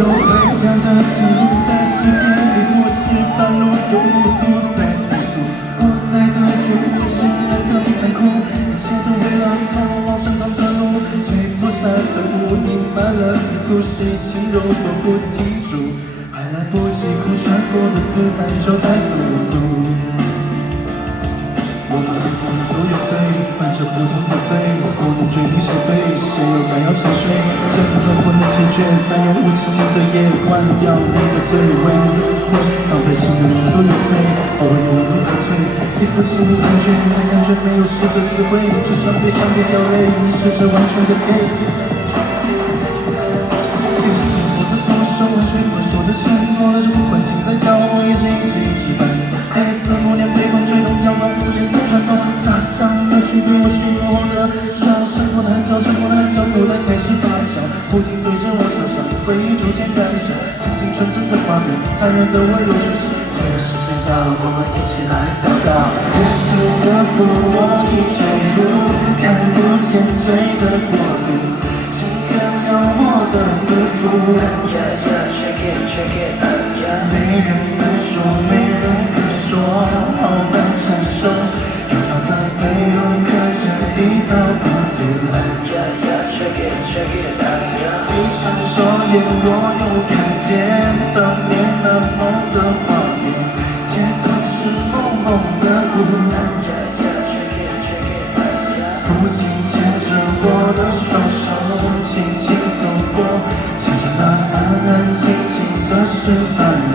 有微凉的沉入在诗篇里，浮世半路有无数在抵触，无奈的觉悟只能更残酷，一切都为了通往升堂的路，吹不散的雾隐满了泥土，是轻柔都不停住，还来不及哭，穿过的子弹就带走温度。我们每个人都有罪，犯着不同的罪，不能追究谁对，谁又该要沉睡？争论不能解决，在永无止境的夜，关掉你的嘴，为你的误会，当在情的人都有罪，偶尔又无路可退，一丝情不感觉，但感觉没有诗的词汇，就像别掉泪，你是这完全的 gay。我的左手还是管说的承诺了，这副环境在角落一直伴奏，黑色默念被风吹动，阳光无言的传动，洒向了只对我幸福后的双手，沉默的很久，不断开始发酵，不停对着我嘲笑，回忆逐渐感伤，曾经纯真的画面，残忍的温柔出现，所有时间到，我们一起来祷告，如此的负我已坠入看不见罪的国度，请原谅我的自负。没人能说，没人可说，好难承受，拥有的背后刻着一道孤独。闭上双眼，我又看见当年那梦的画面，天空是蒙蒙的雾，父亲牵着我的双手，轻轻走过，牵着那安安静静的石板路。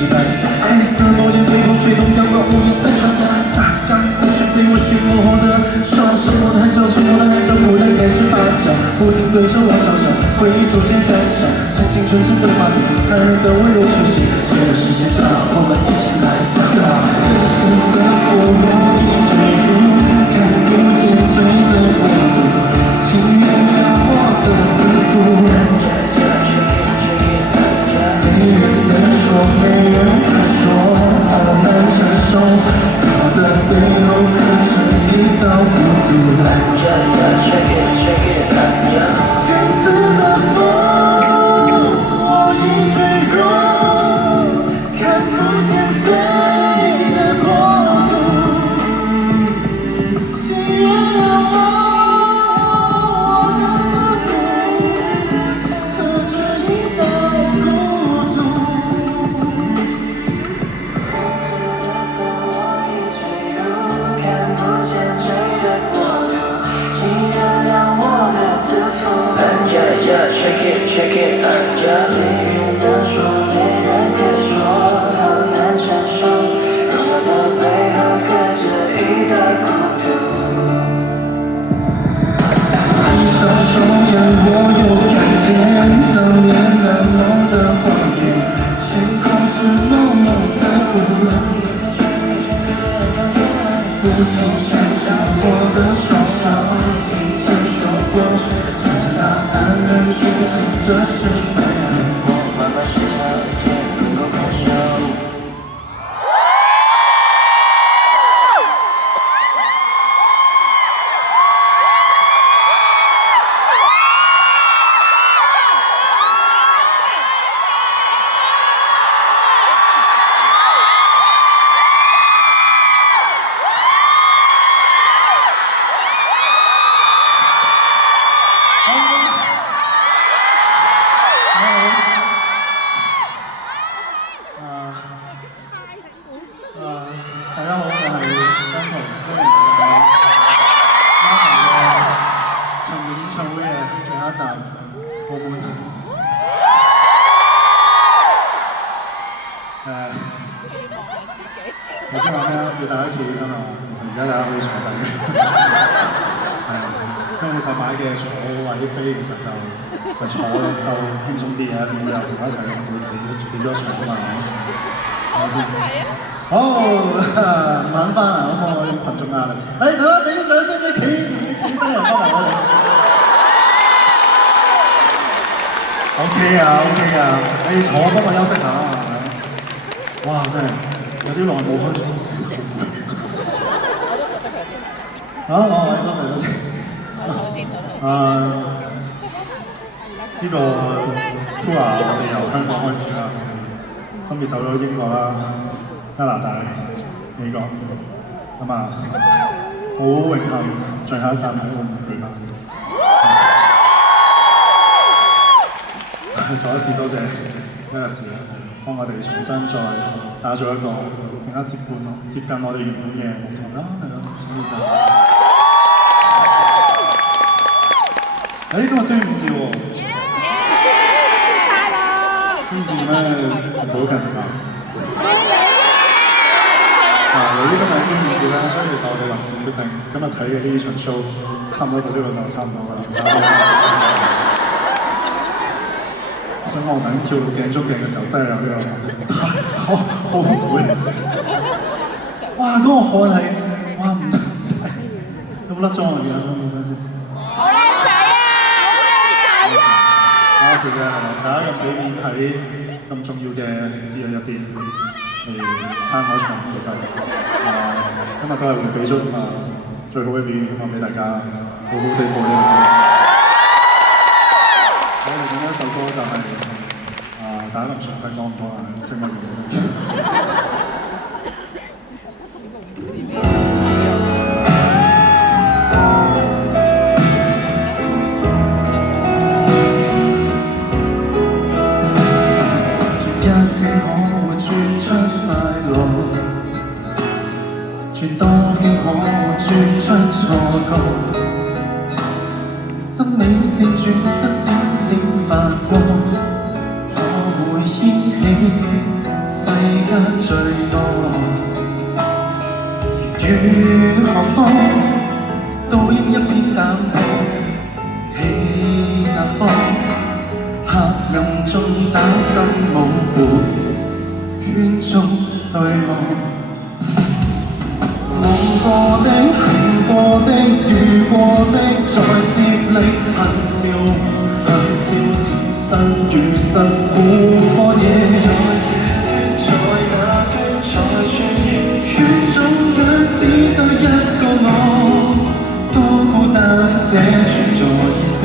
黑色落叶被风吹动，阳光无言的传播，洒向那全被我驯服后的双手，沉默的很久，不能开始发酵，不停对着我嘲笑，回忆逐渐感伤，曾经纯真的画面，残忍的温柔出现，随着时间到，我们一起来祷告，如此的负我已坠入看不见罪的国度，请原谅我的自负。没人能说，没人可说，好难承受，我的背后刻着一道孤独。仁慈的风，我已坠入看不见罪的国度，请原谅我的自负，刻着一道孤独。Check it, 没人能说，没人可说，好难承受，拥有的背后刻着一道孤独。闭上双眼，我又看见当年那梦的画面，天空是蒙蒙的雾，父亲牵着我的双手，轻轻走过，牵着那安安静静的石板路，我慢慢睡着，天能够感受。頭先話咩啊？要大家企起身啊！其實而家大家可以坐低嘅，係啊。因為其實買嘅坐位飛其實就坐就輕鬆啲嘅，每日同我一齊會企咗場啊嘛，係咪先？好，晚翻啊！咁我群眾壓力，誒，好啦，俾啲掌聲俾企起身嘅人幫埋我哋。OK 啊，OK 啊，你坐幫我休息下啊，係咪？哇，真係有啲耐冇開咗聲，好攰。好，多謝多謝。呢個 tour 我哋由香港開始啦，分別走咗英國啦、加拿大、美國，咁啊，好榮幸最後一站喺澳門舉辦。再一次多謝呢個時間，幫我哋重新再打造一個更加接近我哋原本嘅舞台啦，係咯，所以就今日端午節喎，端午節做咩冇得食啊？由於今日端午節啦，所以其實我哋臨時決定今日睇嘅呢場 show， 差唔多到呢個就差唔多㗎啦。我想講我頭先跳到鏡中鏡嘅時候，真係有呢個好攰。哇！嗰個汗係哇唔得，真係有冇甩妝啊？而家講先。好靚仔啊！好笑嘅係嘛？大家咁俾面喺咁重要嘅節日入邊嚟撐開場，其實今日都係會俾出最好嘅表現，希望俾大家好好地過呢個節。我哋另一首歌就係大家唔詳細講唔講啊？靜默如轉多圈可會轉出錯覺，真美線轉得閃閃發光，可會掀起世間罪惡？如何方倒映一片淡薄，起那方黑暗中找新舞伴，圈中對望。夢過的、恨過的、遇過的，再接力，恨笑是身與身每個夜。在那圈再穿越，圈中樣只得一個我，多孤單這存在意識。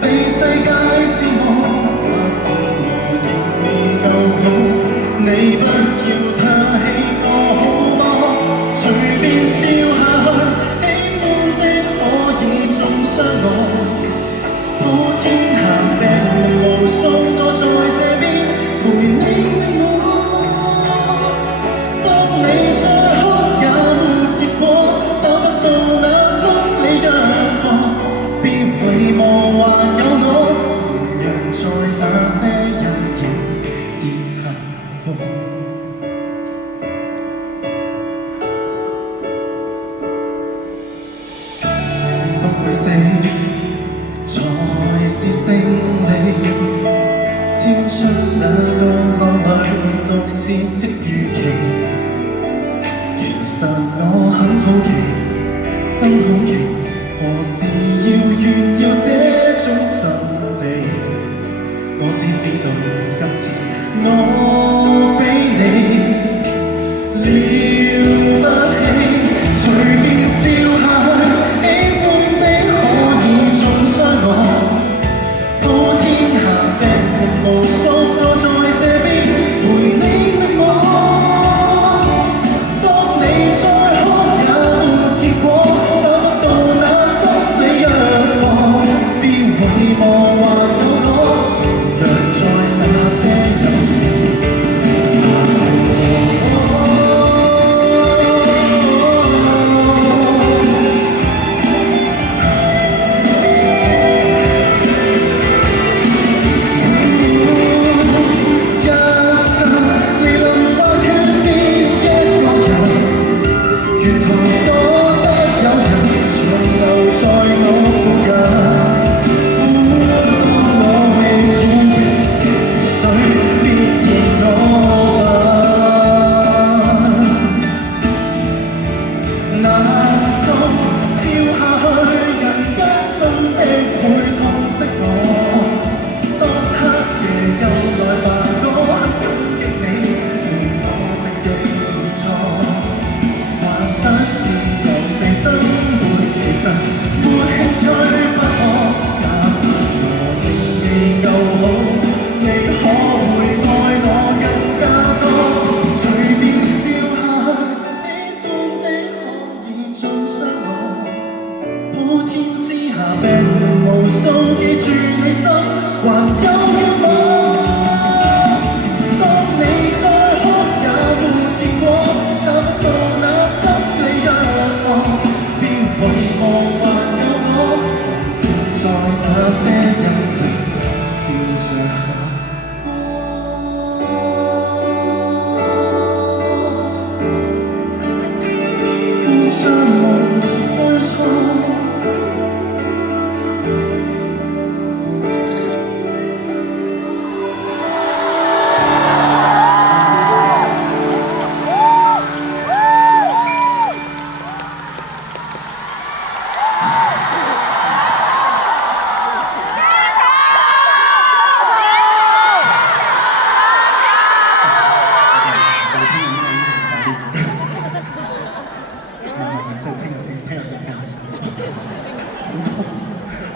被世界折磨，也是我仍未夠好。你不要唾棄我好嗎？隨便笑下去，喜歡的可以中傷我。普天下病人無數，我在這邊陪你寂寞。當你再哭也沒結果，找不到那心理藥房，別遺忘還有我，同樣在那些陰影跌下過。不會死才是勝利，超出那個愛侶毒舌的預期。其實我很好奇，真好奇，何時要炫耀這種神秘？我只知道今次我比你了不起，隨便笑下去，喜歡的可以中傷我。普天下病人無數，我在這邊陪你寂寞。當你再哭也沒結果，找不到那心理藥房，別遺忘還有我，同樣在那些陰影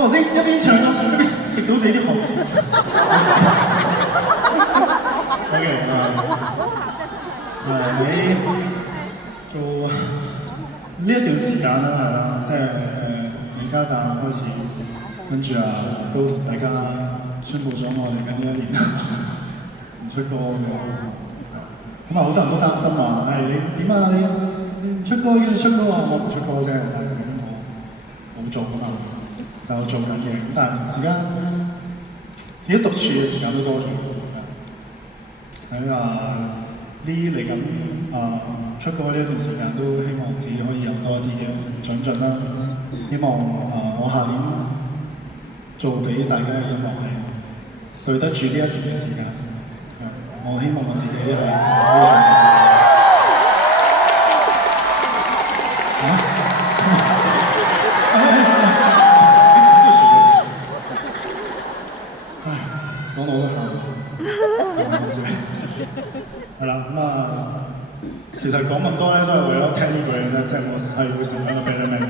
我先一邊唱歌一邊食到自己啲汗。OK 喺做呢一段時間啦，係啦，即係美加站開始，跟住都同大家宣佈咗我嚟緊呢一年唔出歌咁好多人都擔心話：你點啊？你唔出歌，幾時出歌啊？我唔出歌啫，我冇做㗎嘛。就做緊嘢，但係同時間自己獨處嘅時間都多咗。喺嚟緊出歌呢一段時間，都希望自己可以有多啲嘅長進啦。希望我下年做俾大家嘅音樂係對得住呢一段嘅時間。我希望我自己係可以做到。講到都喊，係啦其實講咁多咧，都係為咗聽呢句嘅啫，即係我係會成為一個 better man。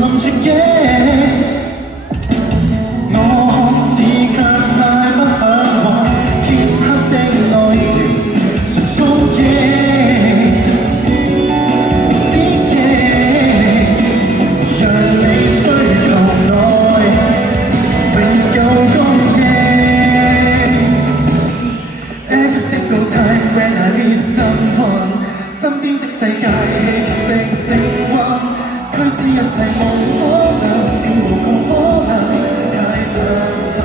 諗住嘅，我看似卻太不向往，片刻的愛情常衝擊。身邊的世界氣息升溫，驅使一切無可能，了無窮可能，太震撼。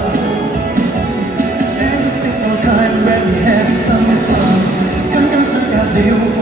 Every single time when we have some fun，剛剛相隔了。